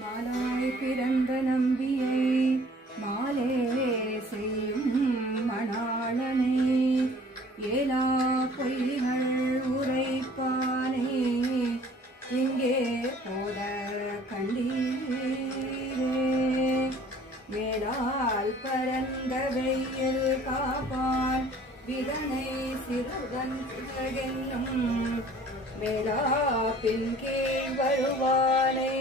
மாலாய் பிறந்த நம்பியை மாலே செய்யும் மணாளனை ஏலா பொய்கள் உரைப்பானே இங்கே போட கண்டீரே வேளால் பரந்த வெயில் காப்பான் விதனை சிறுதன் புகழென்னும் மேலாப்பின் கீழ் வருவானை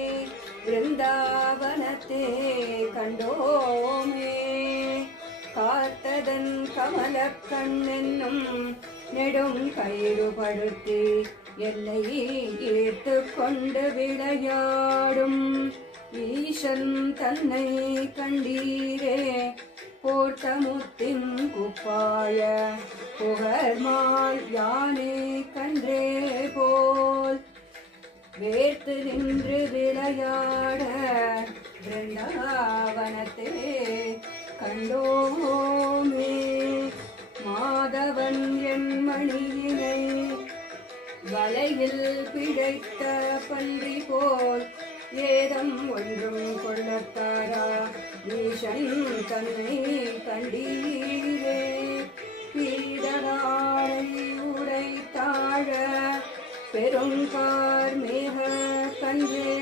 விருந்தாவனத்தே கண்டோமே காத்ததன் கமலக் கண்ணென்னும் நெடும் கயிறுபடுத்தி எல்லை ஈர்த்து கொண்டு விளையாடும் ஈசன் தன்னை கண்டீரே போர்த்தமுத்தின் குப்பாய புகழ்மால் யானே கன்றே போல் வேர்த்து நின்று விளையாட பிருந்தாவனத்தே கண்டோமே மாதவன் என் மணியினை வலையில் பிழைத்த பன்றி போல் ஏதம் ஒன்றும் கொள்ளத்தாரா ஈசன் தன்னை கண்டீரே பீடராடை உரை தாழ பெருங்கார் மேக கன்றே